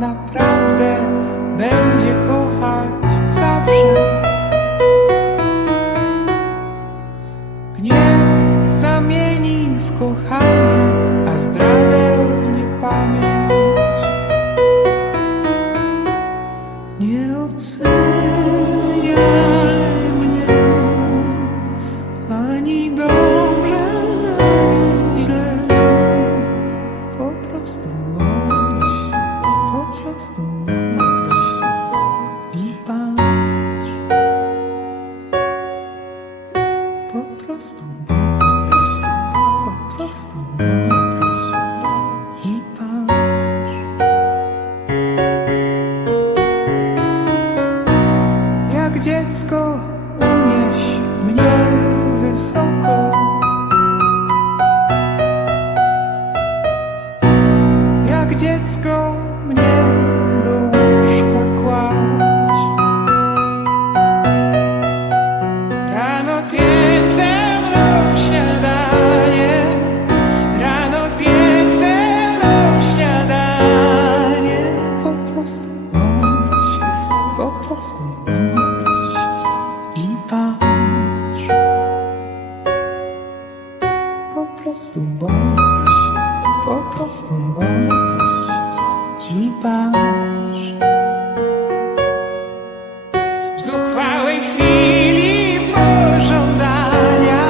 naprawdę będzie kochać zawsze. Gniew zamieni w kochanie, a zdradę w niepamięć. Nie oceniaj mnie ani dobrze, ani źle. Po prostu mądrość, po prostu mądrość i patrz. Po prostu mądrość, po prostu mądrość i patrz. Jak dziecko unieś mnie wysoko. Jak dziecko mnie do łóżka kładź. Rano zjedz ze mną śniadanie. Rano zjedz ze mną śniadanie. Po prostu bądź, po prostu bądź i patrz. Po prostu bądź, po prostu bądź i patrz. W zuchwałej chwili pożądania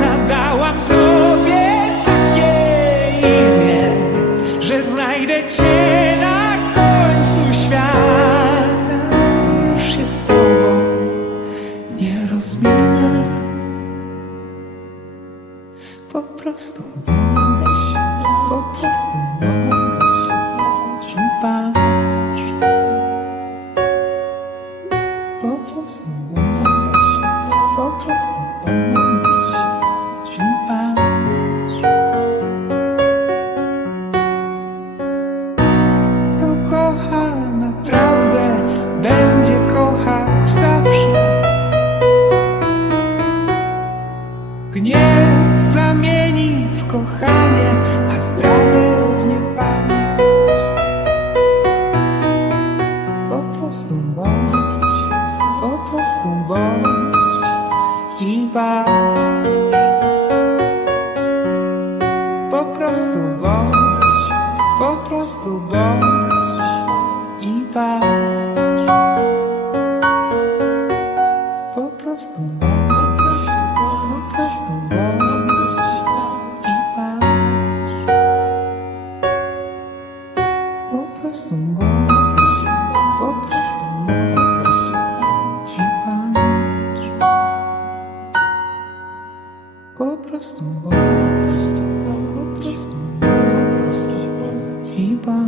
nadałam Tobie takie imię, że znajdę Cię na końcu świata. Już się z Tobą nie rozminę. Po prostu bądź, po prostu bądź i patrz. Po prostu bądź, po prostu bądź i patrz. Kto kocha naprawdę będzie kochać zawsze. Gniew zamieni w kochanie, a zdradę w niepamięć. Po prostu bądź, po prostu bądź i patrz. Po prostu bądź, po prostu bądź i patrz. Po prostu bądź, po prostu bądź i patrz. Po prostu bądź, po prostu bądź i patrz. Po prostu bądź, po prostu bądź i patrz.